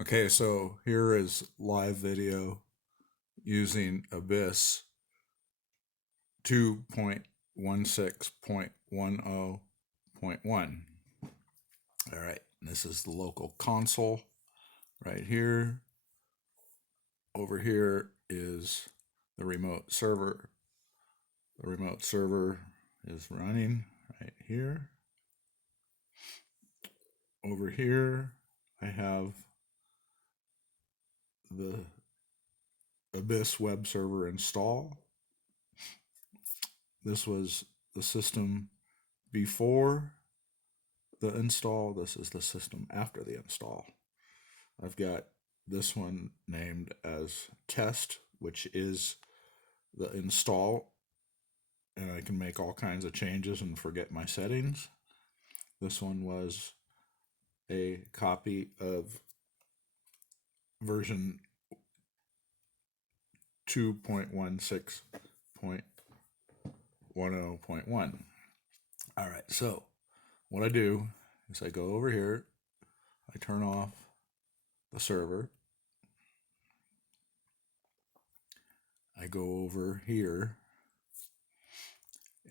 Okay, so here is live video using Abyss 2.16.10.1. All right, this is the local console right here. Over here is the remote server. The remote server is running right here. Over here, I have the Abyss web server install. This was the system before the install. This is the system after the install. I've got this one named as test, which is the install, and I can make all kinds of changes and forget my settings. This one was a copy of version 2.16.10.1. All right, so what I do is I go over here, I turn off the server, I go over here,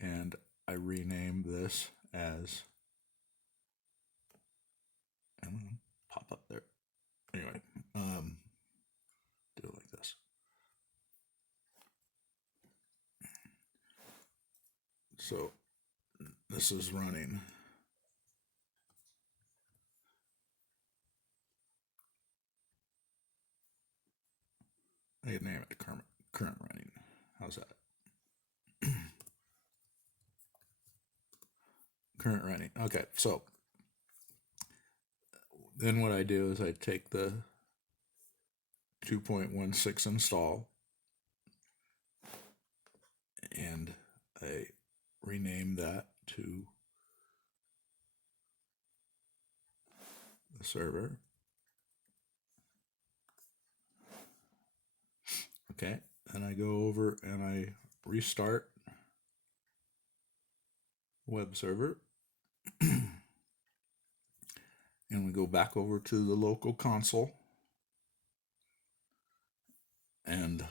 and I rename this as, pop up there. Anyway, do it like this. So this is running. I can name it current running. How's that? Current running. Okay, so then what I do is I take the 2.16 install and I rename that to the server. Okay, and I go over and I restart web server. And we go back over to the local console and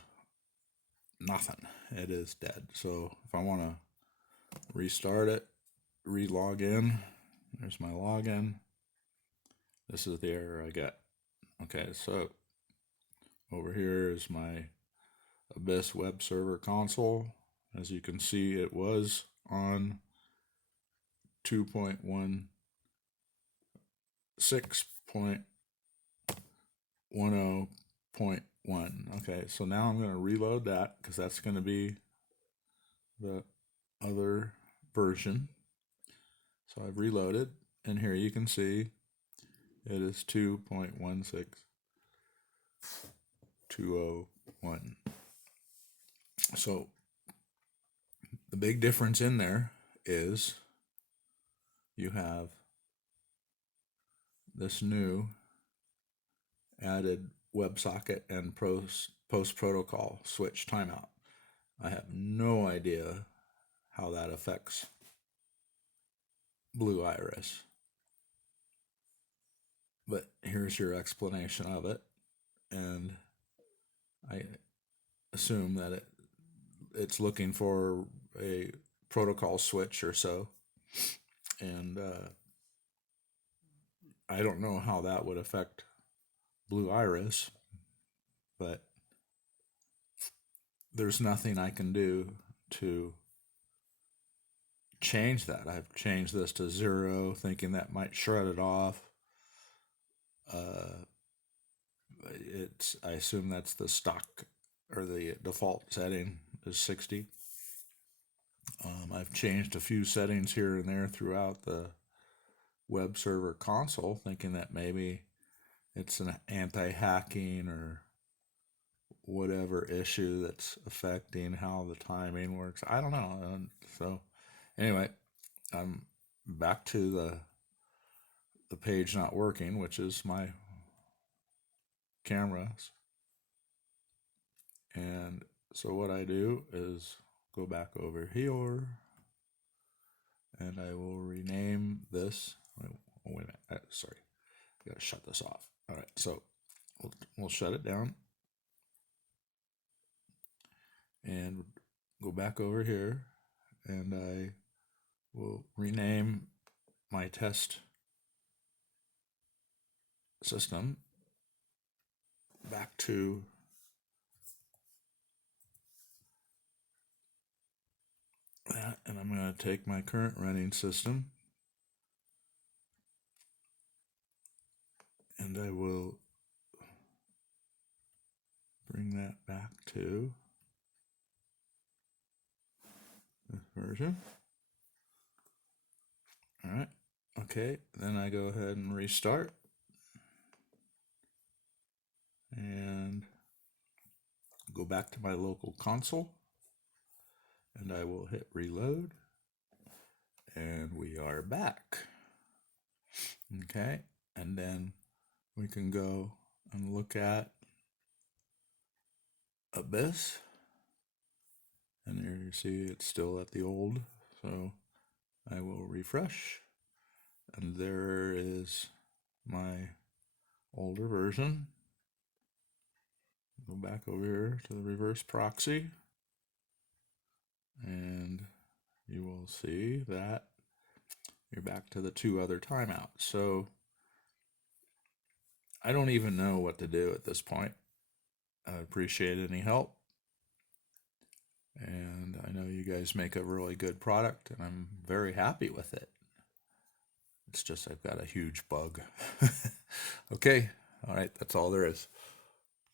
nothing. It is dead. So if I want to restart it, re-log in, there's my login. This is the error I get. Okay, so over here is my Abyss web server console. As you can see, it was on 2.16.10.1. Okay, so now I'm going to reload that because that's going to be the other version. So I've reloaded, and here you can see it is 2.16.201. So the big difference in there is you have this new added WebSocket and post protocol switch timeout. I have no idea how that affects Blue Iris, but here's your explanation of it, and I assume that it's looking for a protocol switch or so, and I don't know how that would affect Blue Iris, but there's nothing I can do to change that. I've changed this to 0, thinking that might shred it off. I assume that's the stock or the default setting is 60. I've changed a few settings here and there throughout the web server console, thinking that maybe it's an anti-hacking or whatever issue that's affecting how the timing works. I don't know. So anyway, I'm back to the page not working, which is my cameras. And so what I do is go back over here, and I will rename this. Oh, wait a minute. Sorry, I gotta shut this off. All right, so we'll shut it down and go back over here, and I will rename my test system back to that, and I'm going to take my current running system and I will bring that back to this version. All right, okay, then I go ahead and restart and go back to my local console, and I will hit reload, and we are back. Okay, and then we can go and look at Abyss, and here you see it's still at the old, so I will refresh, and there is my older version. Go back over here to the reverse proxy, and you will see that you're back to the 2 other timeouts. So I don't even know what to do at this point. I appreciate any help, and I know you guys make a really good product, and I'm very happy with it. It's just I've got a huge bug. Okay, all right, that's all there is.